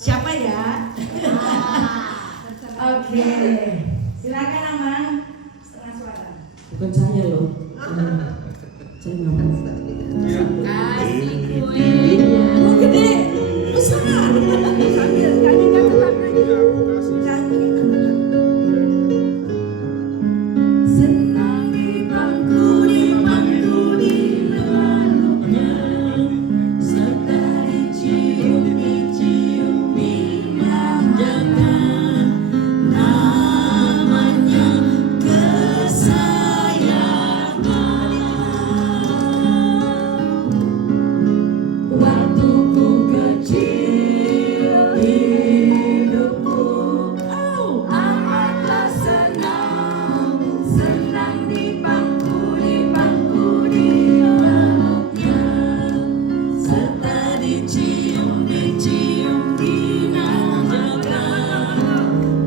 Siapa ya? Oke, silakan Amang, setengah suara. Bukan saya loh, saya nggak mau. Kasih kue. Oh gede, besar. Sambil kami katakan aja. Senang di bangku di laluknya, serta dicium dimanjakan, namanya kesayangan. Waktu ku kecil hidupku amatlah senang di bangku di laluknya, serta dicium dinanjakan,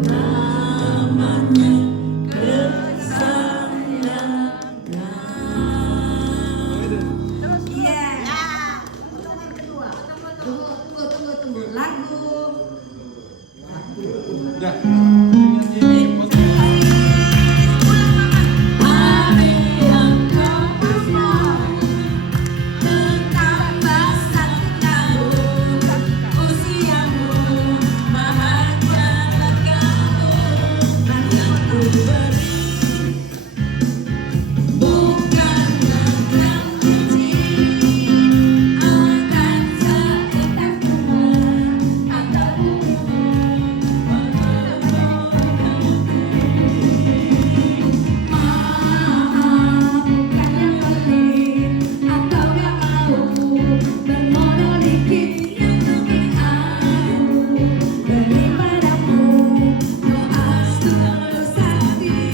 namanya kesayangan. Tunggu lagu. Hari yang pertama bertambah 1 tahun, usiamu bahagialah kamu, yang ku beri bukanlah yang kecil, akan seekor bunga atau bukan yang pelik atau yang mau bermodal dikit yang penting aku beri padamu doa setulus hati.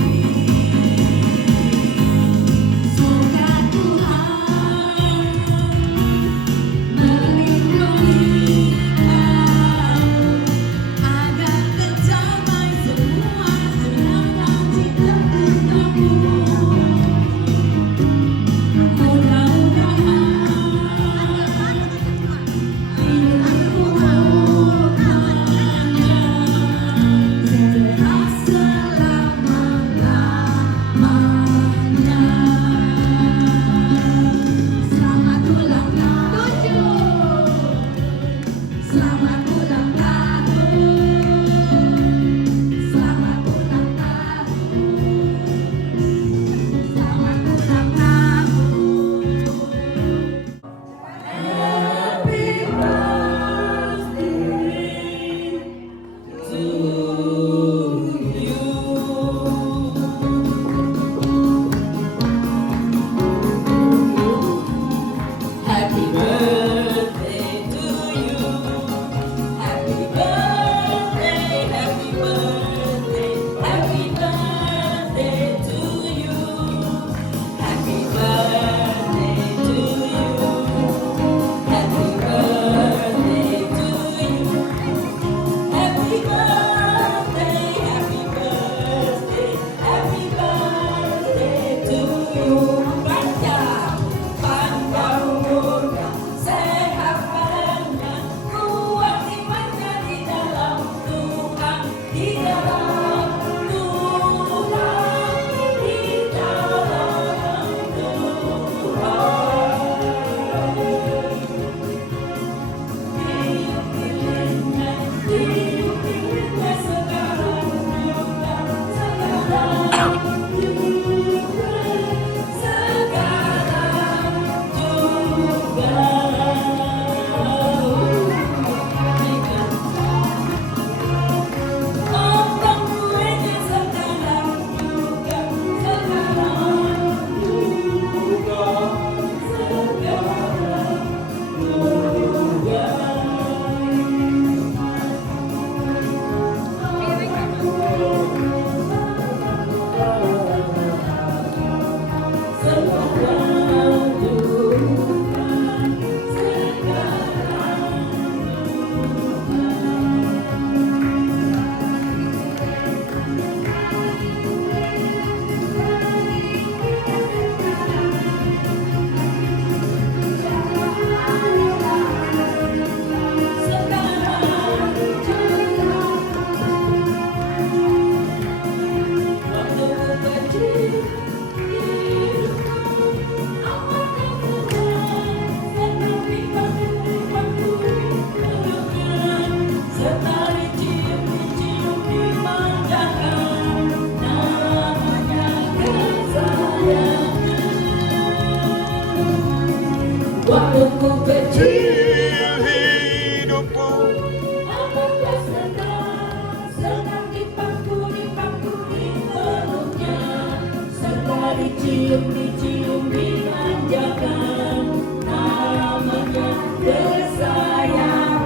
dicium, dimanjakan, namanya kesayangan.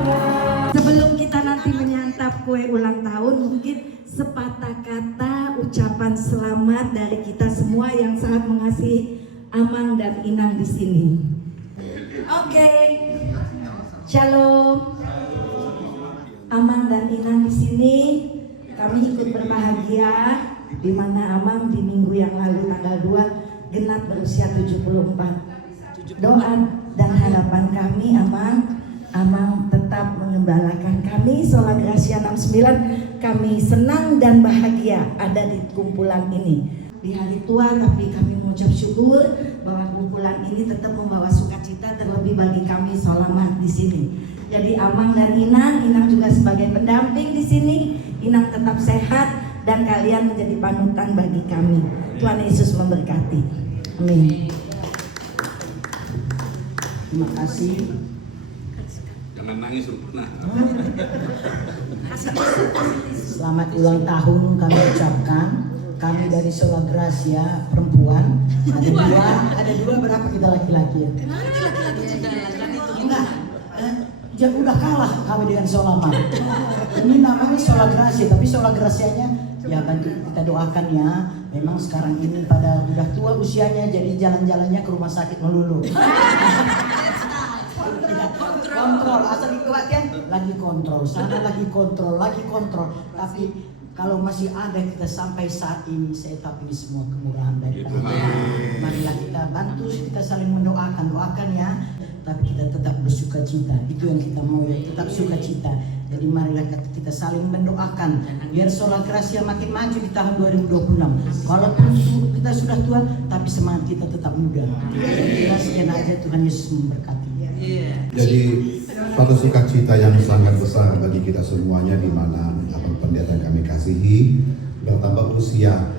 Sebelum kita nanti menyantap kue ulang tahun, mungkin sepatah kata ucapan selamat dari kita semua yang sangat mengasihi Amang dan Inang di sini. Oke, Shalom. Amang dan Inang di sini, kami ikut berbahagia di mana Amang di minggu yang lalu tanggal 2 genap berusia 74. Doa dan harapan kami Amang tetap mengembalakan kami. Sola Gracia 69, kami senang dan bahagia ada di kumpulan ini di hari tua, tapi kami mengucap syukur bahwa kumpulan ini tetap membawa sukacita, terlebih bagi kami Solamat di sini. Jadi Amang dan Inang juga sebagai pendamping di sini. Inang tetap sehat dan kalian menjadi panutan bagi kami. Tuhan Yesus memberkati. Amin. Terima kasih. Jangan nangis Rupana. Selamat ulang tahun kami ucapkan. Kami dari Sola Gracia perempuan. Ada dua berapa kita laki-laki ya? Enggak. Udah kalah kami dengan Solamat. Ini namanya Sola Gracia, tapi Sola Gracianya ya bantu kita doakan ya. Memang sekarang ini pada udah tua usianya, jadi jalan-jalannya ke rumah sakit melulu. Kontrol, asal dikuatkan lagi kontrol, sana lagi kontrol. Tapi kalau masih ada kita sampai saat ini, saya tahu ini semua kemurahan dari Tuhan. Marilah kita bantu, kita saling doakan ya. Tapi kita tetap bersuka cita, itu yang kita mau ya, tetap sukacita. Jadi marilah kita saling mendoakan biar Sola Gracia makin maju di tahun 2026. Walaupun kita sudah tua, tapi semangat kita tetap muda. Kita sekian aja, Tuhan Yesus memberkati. Jadi suatu sukacita yang sangat besar bagi kita semuanya, di mana pendeta yang kami kasihi bertambah usia,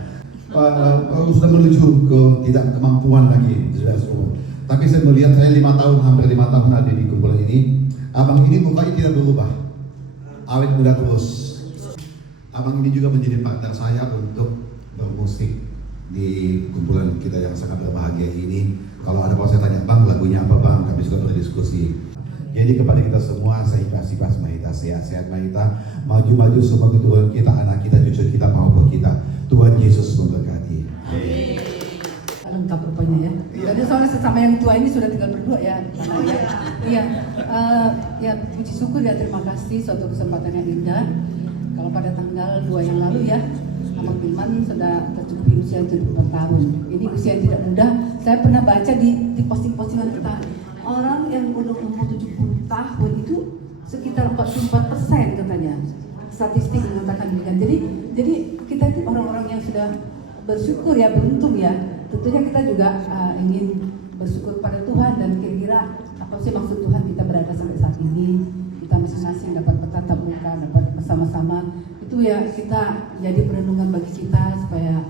sudah menuju ke tidak kemampuan lagi sudah semua. Tapi saya melihat saya hampir 5 tahun ada di kumpulan ini. Abang ini mukanya tidak berubah, awet muda terus. Abang ini juga menjadi partner saya untuk bermusik di kumpulan kita yang sangat berbahagia ini. Kalau ada apa saya tanya, Bang lagunya apa Bang? Kami juga berdiskusi. Jadi kepada kita semua, saya kasih Mas Mahita, sehat-sehat Mahita, maju-maju semua keturunan kita, anak kita, cucu kita, maupun kita. Tuhan Yesus memberkati. Lengkap rupanya ya. Jadi soalnya sesama yang tua ini sudah tinggal berdua ya. Iya. Ya puji syukur ya, terima kasih suatu kesempatan yang indah. Kalau pada tanggal 2 yang lalu ya, Amang Firman sudah tercukupi usia 74 tahun. Ini usia yang tidak mudah. Saya pernah baca di posting-postingan kita, orang yang udah umur 70 tahun itu sekitar 44% katanya. Statistik mengatakan demikian. Jadi kita itu orang-orang yang sudah bersyukur ya, beruntung ya. Tentunya kita juga ingin bersyukur pada Tuhan, dan kira-kira apa sih maksud Tuhan kita berada sampai saat ini, kita masing-masing dapat bertatap muka, dapat bersama-sama, itu ya kita jadi perenungan bagi kita supaya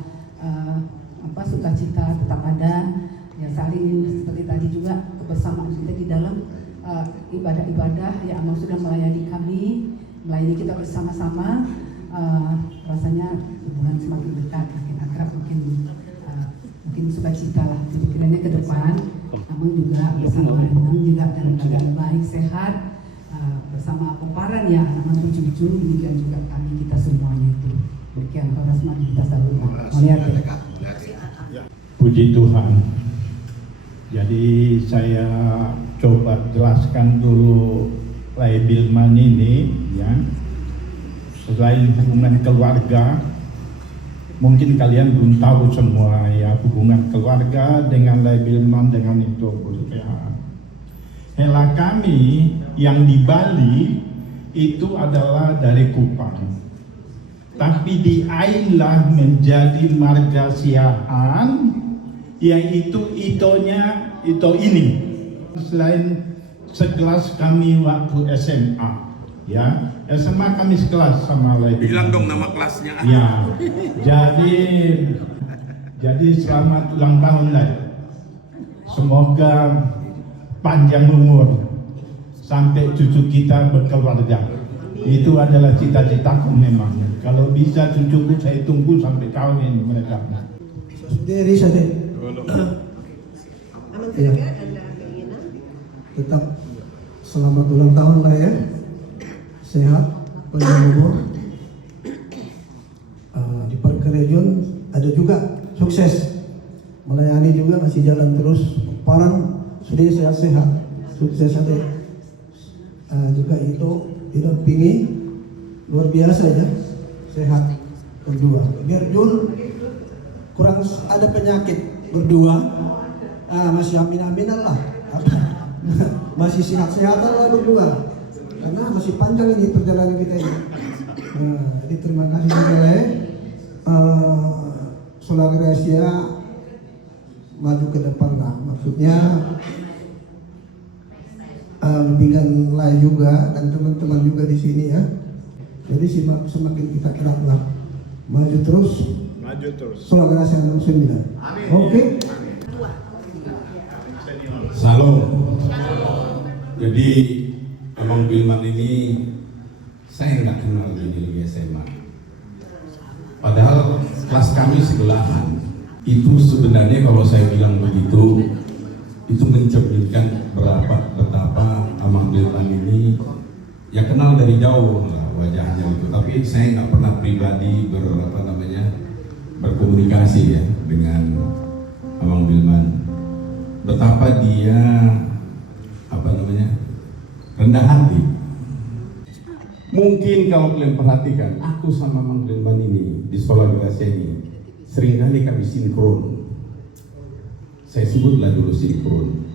sukacita tetap ada ya, saling seperti tadi juga kebersamaan kita di dalam ibadah-ibadah ya. Amang sudah melayani melayani kita bersama-sama, rasanya hubungan semakin dekat, makin akrab, mungkin sukacita lah. Jadi kiranya ke depan Amang juga bersama Inang juga dalam keadaan baik, sehat, bersama pemparan ya, anak-anak cucu, demikian juga kami kita semuanya itu. Demikian Pak Rasman, kita selalu melihat ya. Puji Tuhan. Jadi saya coba jelaskan dulu Ray Bilman ini ya. Selain hubungan keluarga, mungkin kalian belum tahu semua ya, hubungan keluarga dengan Ray Bilman dengan itu ya. Hela kami yang di Bali itu adalah dari Kupang, tapi di Ainlah menjadi marga Siahaan, yaitu itonya ini. Selain sekelas kami waktu SMA, ya SMA kami sekelas sama lagi. Bilang dong nama kelasnya. Ya, jadi selamat ulang tahun lagi. Semoga panjang umur sampai cucu kita berkeluarga. Itu adalah cita-citaku memang. Kalau bisa cucuku saya tunggu sampai kawin mereka. Sendiri saja. Aman Iya. Siregar, ada keinginan? Tetap selamat ulang tahun lah ya, sehat, panjang umur. Di Parker Region ada juga sukses melayani juga, masih jalan terus. Parang sudah sehat-sehat, sukses ada. Juga itu didampingi luar biasa ya, sehat berdua. Biar Jul kurang ada penyakit berdua, masih amin-aminan lah. Masih sehat-sehatan lah berdua, karena masih panjang ini perjalanan kita ini. Jadi terima kasih oleh Solar Gracia maju ke depan lah, maksudnya bimbingan lain juga dan teman-teman juga di sini ya. Jadi semakin kita erat lah, maju terus. Solar Gracia 69. Oke. Salam. Jadi Abang Bilman ini saya nggak kenal di SMA. Padahal kelas kami sebelahan. Itu sebenarnya kalau saya bilang begitu, itu mencerminkan betapa Abang Bilman ini ya kenal dari jauh lah wajahnya itu. Tapi saya nggak pernah pribadi berkomunikasi ya dengan Abang Bilman. Betapa dia rendah hati. Mungkin kalau kalian perhatikan, aku sama Mang Bilman ini di Solar Gracia ini seringkali kami sinkron. Saya sebutlah dulu sinkron.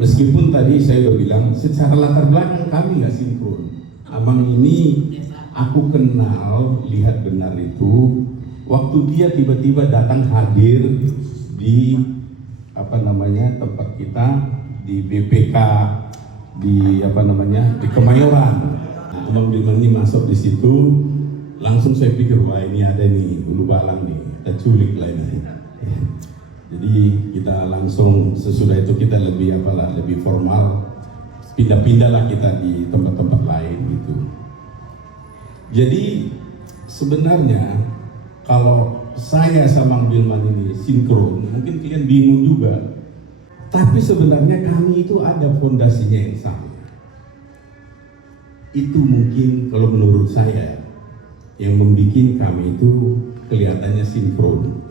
Meskipun tadi saya udah bilang secara latar belakang kami nggak sinkron. Abang ini aku kenal, lihat benar itu waktu dia tiba-tiba datang hadir di tempat kita di BPK di Kemayoran. Abang Bilman ini masuk di situ, langsung saya pikir wah ini ada nih ulu balang nih, kita culik lah ini. Jadi kita langsung sesudah itu kita lebih formal, pindah-pindah lah kita di tempat-tempat lain gitu. Jadi sebenarnya kalau saya sama Bilman ini sinkron, mungkin kalian bingung juga. Tapi sebenarnya kami itu ada fondasinya yang sama. Itu mungkin kalau menurut saya yang membuat kami itu kelihatannya sinkron.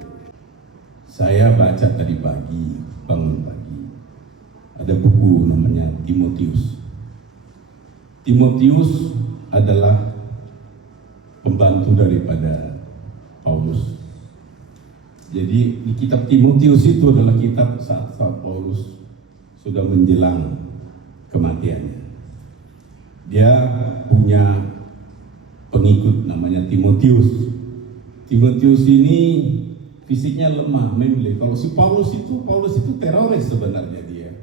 Saya baca tadi pagi, bangun pagi, ada buku namanya Timotius. Timotius adalah pembantu daripada Paulus. Jadi di kitab Timotius itu adalah kitab saat Paulus sudah menjelang kematiannya. Dia punya pengikut namanya Timotius. Timotius ini fisiknya lemah, memble. Kalau si Paulus itu teroris sebenarnya dia.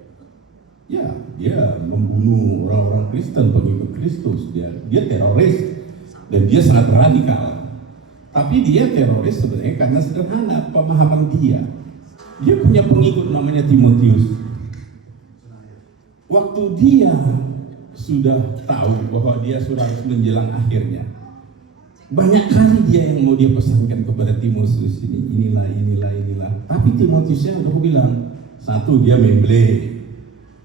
Ya, dia membunuh orang-orang Kristen, pengikut Kristus. Dia teroris dan dia sangat radikal. Tapi dia teroris sebenarnya karena sederhana pemahaman dia. Dia punya pengikut namanya Timotius. Waktu dia sudah tahu bahwa dia sudah menjelang akhirnya, banyak kali dia yang mau dia pesankan kepada Timotius ini, inilah. Tapi Timotiusnya udah bilang, satu dia memble,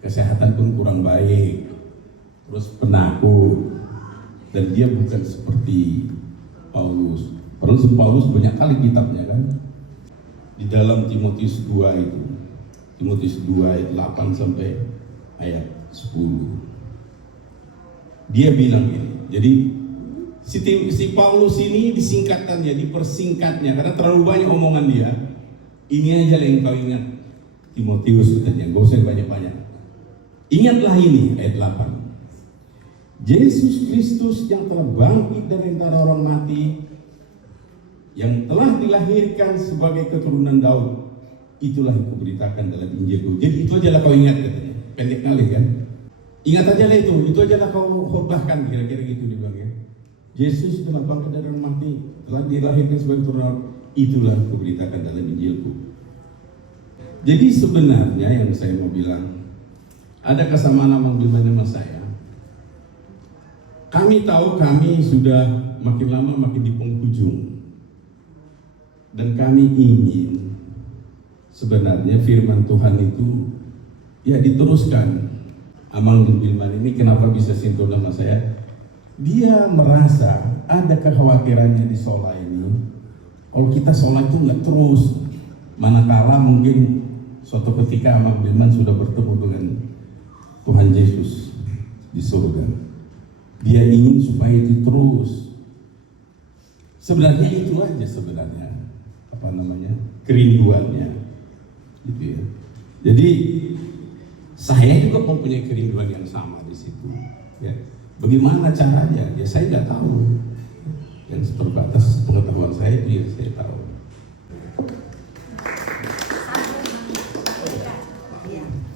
kesehatan pun kurang baik, terus penakut, dan dia bukan seperti Paulus. Padahal Paulus banyak kali kitabnya kan. Di dalam Timotius 2 itu, Timotius 2 ayat 8 sampai ayat 10. Dia bilang ini. Jadi si Paulus ini dipersingkatnya karena terlalu banyak omongan dia. Ini aja yang kau ingat, Timotius katanya, gak usah banyak-banyak. Ingatlah ini ayat 8. Yesus Kristus yang telah bangkit dari antara orang mati, yang telah dilahirkan sebagai keturunan Daud, itulah yang kuberitakan dalam Injilku. Jadi itu aja lah kau ingat katanya. Pendek kali kan? Ingat aja lah itu aja lah kau khotbahkan, kira-kira gitu dibilang ya. Yesus telah bangkit dari orang mati, telah dilahirkan sebagai keturunan Daud, itulah kuberitakan dalam Injilku. Jadi sebenarnya yang saya mau bilang, ada kesamaan Abang Bilman sama saya. Kami tahu kami sudah makin lama makin di penghujung. Dan kami ingin sebenarnya firman Tuhan itu ya diteruskan. Amang bin Bilman ini kenapa bisa sinkron sama saya? Dia merasa ada kekhawatirannya di Sola ini. Kalau kita Sola itu nggak terus, manakala mungkin suatu ketika Amang Bilman sudah bertemu dengan Tuhan Yesus di surga. Dia ingin supaya itu terus. Sebenarnya itu aja sebenarnya kerinduannya, gitu ya. Jadi saya juga mempunyai kerinduan yang sama di situ. Ya. Bagaimana caranya? Ya saya nggak tahu. Yang terbatas pengetahuan saya itu yang saya tahu.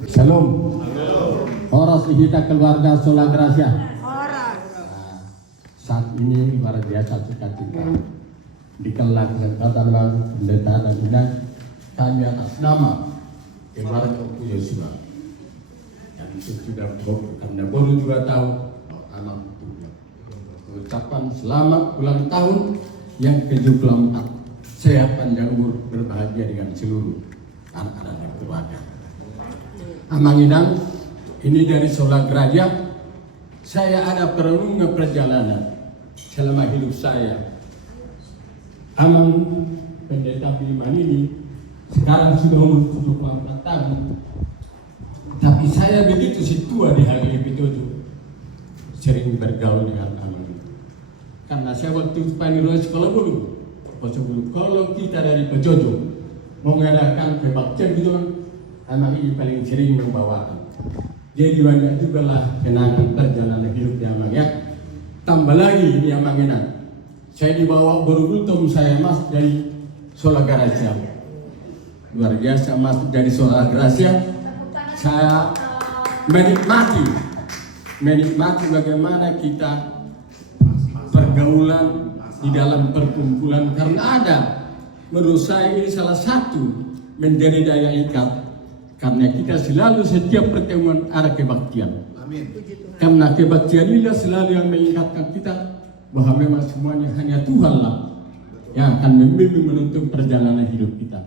Shalom. Horas kita keluarga Sola Gracia. Saat ini luar biasa sukacita di kelang kesempatan pendeta dan bina kami atas nama keluarga Oku Yosua yang itu sudah karena baru 2 tahun anak punya ucapan selamat ulang tahun yang ke-74, sehat panjang umur, berbahagia dengan seluruh anak-anak dan keluarga. Amang Inang, ini dari Sola Gracia. Saya ada perenungan perjalanan selama hidup saya. Amang pendeta Bilman ini sekarang sudah umur 74 tahun. Tapi saya begitu si tua di hari itu sering bergaul dengan Amang. Karena saya waktu Paniro sekolah dulu. Kalau kita dari Pejojo mengadakan kebaktian gitu, Amang ini paling sering membawakan. Jadi banyak juga lah kenangan perjalanan hidup di Amang ya. Tambah lagi ini Amang Inang. Saya dibawa beruntung saya masuk dari Sola Gracia. Luar biasa masuk dari Sola Gracia. Saya menikmati bagaimana kita pergaulan di dalam perkumpulan, karena ada menurut saya ini salah satu menjadi daya ikat, karena kita selalu setiap pertemuan ada kebaktian. Amin. Karena kebaktian ini selalu yang mengikatkan kita bahwa memang semuanya hanya Tuhan lah yang akan membimbing menuntun perjalanan hidup kita.